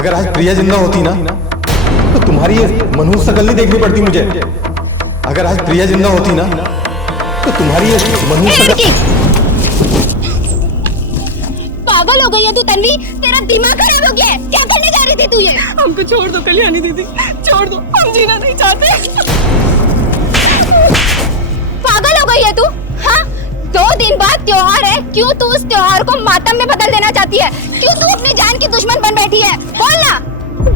अगर आज प्रिया जिंदा होती ना तो तुम्हारी ये मनहूस शक्ल नहीं देखनी पड़ती मुझे। अगर आज प्रिया जिंदा होती ना तो तुम्हारी ये मनहूस शक्ल। पागल हो गई है तू तन्वी, तेरा दिमाग खराब हो गया है। क्या करने जा रही थी तू ये? हमको छोड़ दो कल्याणी दीदी, छोड़ दो, हम जीना नहीं चाहते। पागल हो गई है तू? हाँ, 2 दिन बाद त्योहार है, क्यों तू उस त्योहार को मातम में बदल देना चाहती है? क्यों तू अपनी जान की दुश्मन बन बैठी है? बोल ना।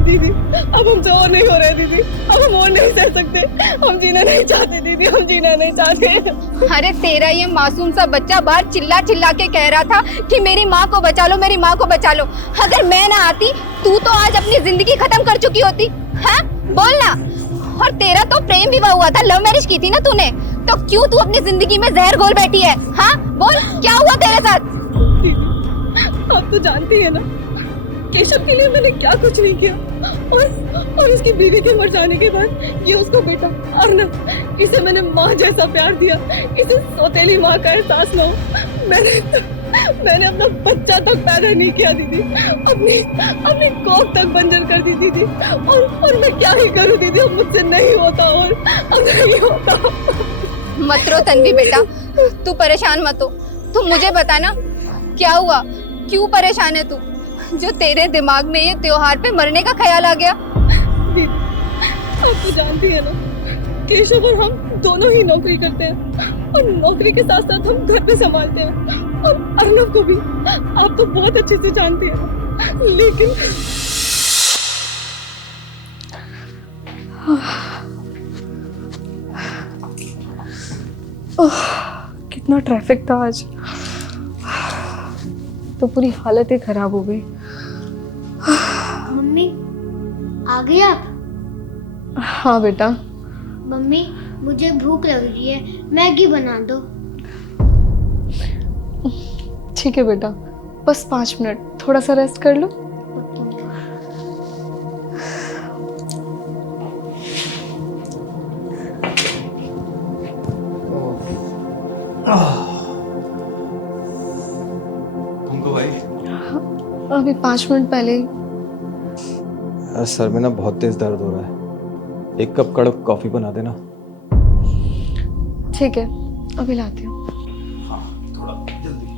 दीदी अब हमसे और नहीं हो रहा है दीदी, अब हम और नहीं सह सकते, हम जीना नहीं चाहते दीदी, हम जीना नहीं चाहते। अरे तेरा ये मासूम सा बच्चा बाहर चिल्ला चिल्ला के कह रहा था कि मेरी माँ को बचा लो, मेरी माँ को बचा लो। अगर मैं ना आती तू तो आज अपनी जिंदगी खत्म कर चुकी होती। हाँ बोल ना। और तेरा तो प्रेम विवाह हुआ था, लव मैरिज की थी ना तूने, तो क्यों तू अपनी जिंदगी में जहर घोल बैठी है? हाँ बोल, क्या हुआ तेरे साथ? दीदी आप तो जानती है ना केशव के लिए मैंने क्या कुछ नहीं किया, और इसकी बीवी के मर जाने के बाद ये उसका बेटा अर्नब, इसे मैंने माँ जैसा प्यार दिया, इसे सौतेली माँ का एहसास ना हो। मैंने अपना बच्चा तक पैदा नहीं किया दीदी, अपनी कोख तक बंजर कर दी दीदी, और मैं क्या ही करूँ दीदी, अब मुझसे नहीं होता, और अब नहीं होता। मत रो तन्वी बेटा, तू परेशान मत हो। तू मुझे बता ना क्या हुआ, क्यों परेशान है तू, जो तेरे दिमाग में ये त्योहार पे मरने का ख्याल आ गया? दीदी आप तो जानती है ना केशव और हम दोनों ही नौकरी करते हैं, और नौकरी के साथ साथ हम घर पे संभालते हैं, और अर्नब को भी आप तो बहुत अच्छे से जानती हैं, लेकिन कितना ट्रैफिक था आज, तो पूरी हालत ही खराब हो गई। मम्मी आ गई आप? हाँ बेटा। मम्मी मुझे भूख लग रही है, मैगी बना दो। ठीक है बेटा, बस 5 मिनट, थोड़ा सा रेस्ट कर लो। तुमको भाई अभी 5 मिनट पहले ही। यार सर में ना बहुत तेज दर्द हो रहा है, 1 कप कड़क कॉफी बना देना। ठीक है अभी लाती हूँ। हाँ थोड़ा जल्दी।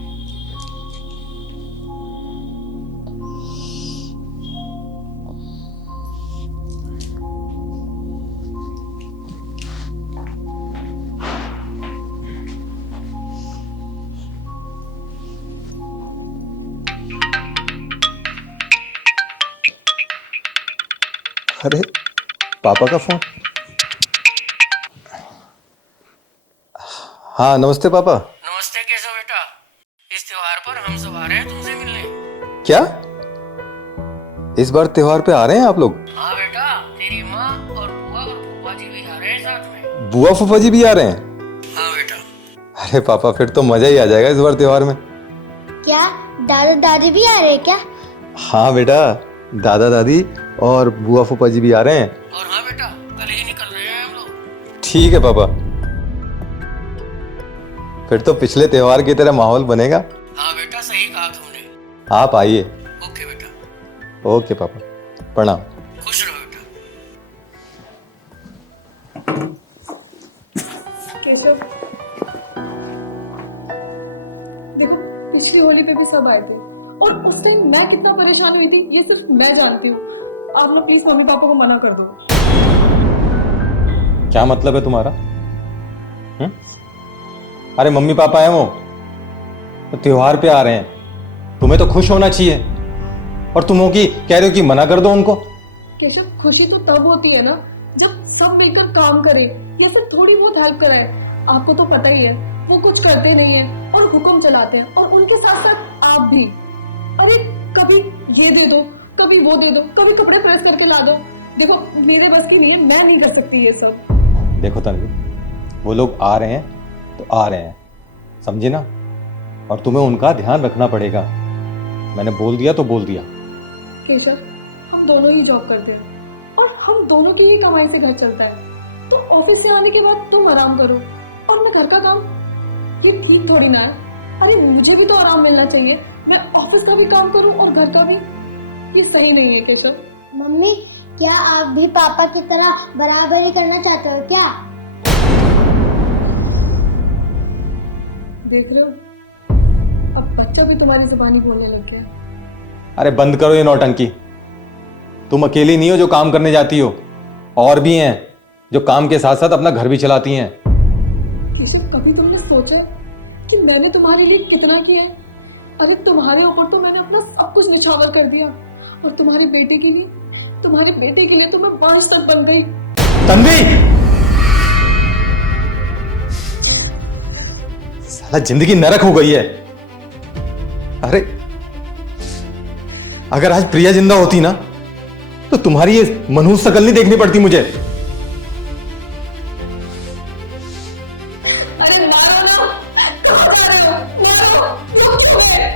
अरे पापा का फोन। हाँ नमस्ते पापा। नमस्ते केशव बेटा, इस त्योहार पर हम सब आ रहे हैं तुमसे मिलने। क्या इस बार त्योहार पे आ रहे हैं आप लोग? हाँ बेटा, तेरी माँ और बुआ और फूफा जी भी आ रहे हैं साथ में। बुआ फूफा जी भी आ रहे हैं? हाँ बेटा। अरे पापा फिर तो मजा ही आ जाएगा इस बार त्योहार में। क्या दादा दादी भी आ रहे हैं क्या? हाँ बेटा, दादा दादी और बुआ फूफा जी भी आ रहे हैं। और हाँ बेटा, कल ही निकल रहे हैं हम लोग। ठीक है पापा, फिर तो पिछले त्योहार की तरह माहौल बनेगा। हाँ बेटा, सही कहा तुमने। आप आइए। ओके बेटा। ओके पापा, प्रणाम। खुश रहो बेटा। केशव देखो, पिछली होली पे भी सब आए थे, और उस टाइम मैं कितना परेशान हुई थी ये सिर्फ मैं जानती हूँ। आप लोग प्लीज मम्मी पापा को मना कर दो। क्या मतलब है तुम्हारा? अरे मम्मी पापा हैं वो, तो त्योहार पे आ रहे हैं, तुम्हें तो खुश होना चाहिए, और तुम हो कि कह रहे हो कि मना कर दो उनको। केशव खुशी तो तब होती है ना जब सब मिलकर काम करे या फिर थोड़ी बहुत हेल्प कराए। आपको तो पता ही है वो कुछ करते नहीं है और हुक्म चलाते हैं, और उनके साथ साथ आप भी। अरे कभी ये दे दो, कभी वो दे दो, कभी कपड़े प्रेस करके ला दो। देखो मेरे बस की नहीं है, मैं नहीं कर सकती ये सब। देखो तन्वी, वो लोग आ रहे हैं तो आ रहे हैं, समझे ना, और तुम्हें उनका ध्यान रखना पड़ेगा। मैंने बोल दिया तो बोल दिया। केशव हम दोनों ही जॉब करते हैं, और हम दोनों की ही कमाई से घर चलता है, तो ऑफिस से आने के बाद तुम आराम करो और मैं घर का काम, ये ठीक थोड़ी ना है। अरे मुझे भी तो आराम मिलना चाहिए, मैं ऑफिस का भी काम करूं और घर का भी। ये सही नहीं है केशव। मम्मी, क्या आप भी पापा की तरह बराबरी करना चाहते हो क्या? देख रहे हो, अब बच्चा भी तुम्हारी जुबानी बोलने लग गया। अरे बंद करो ये नौटंकी। तुम अकेली नहीं हो जो काम करने जाती हो, और भी हैं जो काम के साथ साथ अपना घर भी चलाती हैं। केशव, कभी तुमने सोचा है कि मैंने तुम्हारे लिए कितना किया है? अरे तुम्हारे ऊपर तो मैंने अपना सब कुछ निछावर कर दिया, और तुम्हारे बेटे के लिए तो मैं बांझ तक बन गई। तन्वी, साला जिंदगी नरक हो गई है। अरे अगर आज प्रिया जिंदा होती ना तो तुम्हारी ये मनहूस शकल नहीं देखनी पड़ती मुझे। अरे मारो ना, कहाँ जा रहे हो? मारो, क्यों चुप है?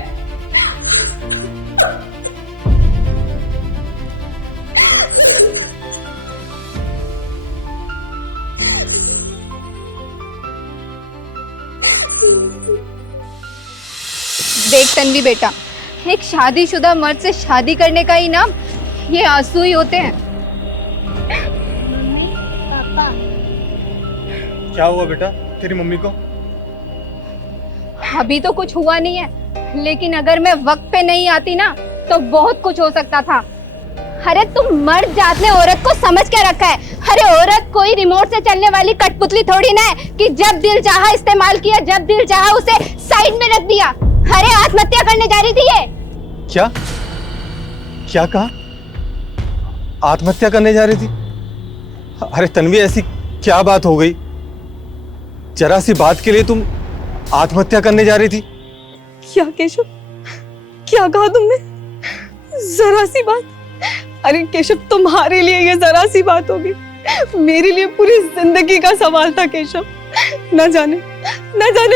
देख तन्वी बेटा, एक शादीशुदा मर्द से शादी करने का इनाम ये आंसू ही होते हैं। मम्मी, पापा, क्या हुआ बेटा तेरी मम्मी को? अभी तो कुछ हुआ नहीं है, लेकिन अगर मैं वक्त पे नहीं आती ना तो बहुत कुछ हो सकता था। अरे तुम मर्द जात ने औरत को समझ के रखा है। अरे औरत कोई रिमोट से चलने वाली कठपुतली थोड़ी ना है कि जब दिल चाहा इस्तेमाल किया, जब दिल चाहा उसे साइड में रख दिया। अरे आत्महत्या करने जा रही थी ये। क्या क्या कहा? आत्महत्या करने जा रही थी? अरे तन्वी, ऐसी क्या बात हो गई? जरा सी बात के लिए तुम आत्महत्या करने जा रही थी? क्या केशव, क्या कहा तुमने? जरा सी बात? अरे केशव, तुम्हारे लिए ये जरा सी बात होगी, मेरे लिए पूरी जिंदगी का सवाल था केशव। न जाने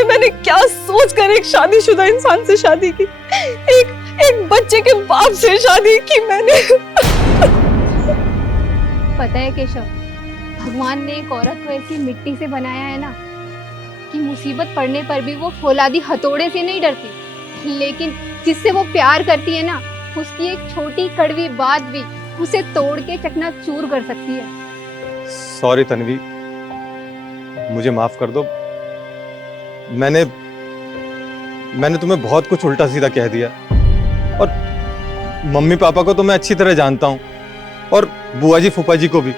मैंने क्या सोचकर एक शादीशुदा इंसान से शादी की, एक बच्चे के बाप से शादी की मैंने। पता है केशव, भगवान ने एक औरत को ऐसी मिट्टी से बनाया है ना कि मुसीबत पड़ने पर भी वो फौलादी हथौड़े से नहीं डरती, लेकिन जिससे वो प्यार करती है ना, उसकी एक छोटी कड़वी बात भी उसे तोड़ के चकनाचूर कर सकती है। सॉरी तन्वी, मुझे माफ कर दो। मैंने तुम्हें बहुत कुछ उल्टा सीधा कह दिया, और मम्मी पापा को तो मैं अच्छी तरह जानता हूँ, और बुआ जी फूफा जी को भी।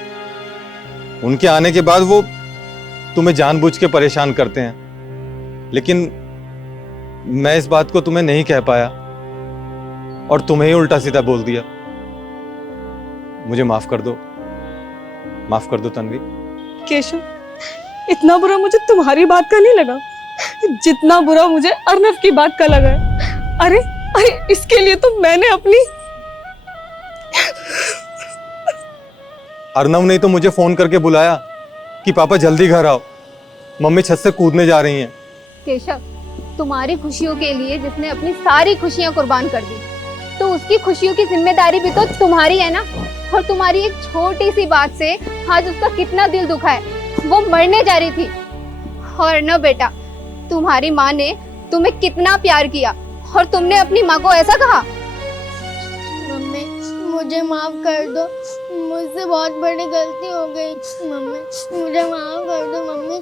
उनके आने के बाद वो तुम्हें जानबूझ के परेशान करते हैं, लेकिन मैं इस बात को तुम्हें नहीं कह पाया और तुम्हें ही उल्टा सीधा बोल दिया। मुझे माफ कर दो तन्वी। केशव, इतना बुरा मुझे तुम्हारी बात का नहीं लगा जितना बुरा मुझे अर्नव की बात का लगा है। अरे इसके लिए तो मैंने अपनी अर्नव ने तो मुझे फोन करके बुलाया कि पापा जल्दी घर आओ, मम्मी छत से कूदने जा रही हैं। केशव, तुम्हारी खुशियों के लिए जिसने अपनी सारी खुशियां कुर्बान कर दी, तो उसकी खुशियों की जिम्मेदारी भी तो तुम्हारी है ना। और तुम्हारी एक छोटी सी बात से आज उसका कितना दिल दुखा है। वो मरने जा रही थी। और न बेटा, तुम्हारी माँ ने तुम्हें कितना प्यार किया और तुमने अपनी माँ को ऐसा कहा। मम्मी, मुझे माफ कर दो, मुझसे बहुत बड़ी गलती हो गई। मम्मी, मुझे माफ कर दो। मम्मी,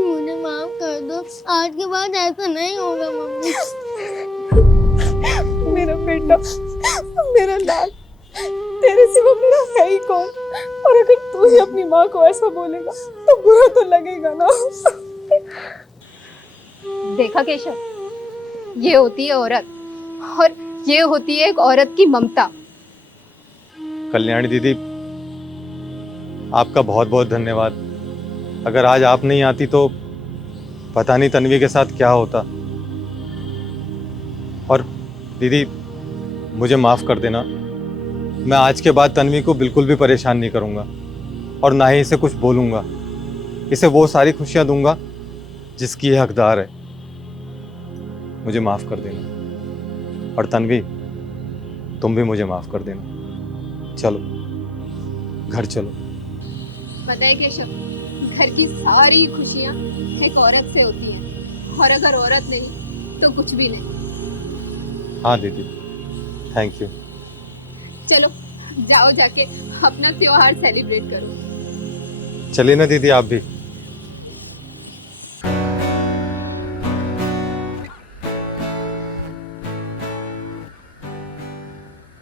मुझे माफ कर दो। आज के बाद ऐसा नहीं होगा मम्मी। मेरा बेटा, मेरा लाल, तेरे सिवा मेरा है ही कौन? और अगर तू ही अपनी माँ को ऐसा बोलेगा तो बुरा तो लगेगा ना। देखा केशव, ये होती है औरत, और ये होती है एक औरत की ममता। कल्याणी दीदी, आपका बहुत बहुत धन्यवाद। अगर आज आप नहीं आती तो पता नहीं तन्वी के साथ क्या होता। और दीदी, मुझे माफ़ कर देना, मैं आज के बाद तन्वी को बिल्कुल भी परेशान नहीं करूँगा और ना ही इसे कुछ बोलूँगा। इसे वो सारी खुशियाँ दूंगा जिसकी ये हकदार है। मुझे माफ़ कर देना। और तन्वी, तुम भी मुझे माफ़ कर देना। चलो, घर चलो। पता है केशव, घर की सारी खुशियाँ एक औरत से होती हैं, और अगर औरत नहीं तो कुछ भी नहीं। हाँ दीदी, थैंक यू। चलो जाओ जाके अपना त्योहार सेलिब्रेट करो। चलिए ना दीदी आप भी।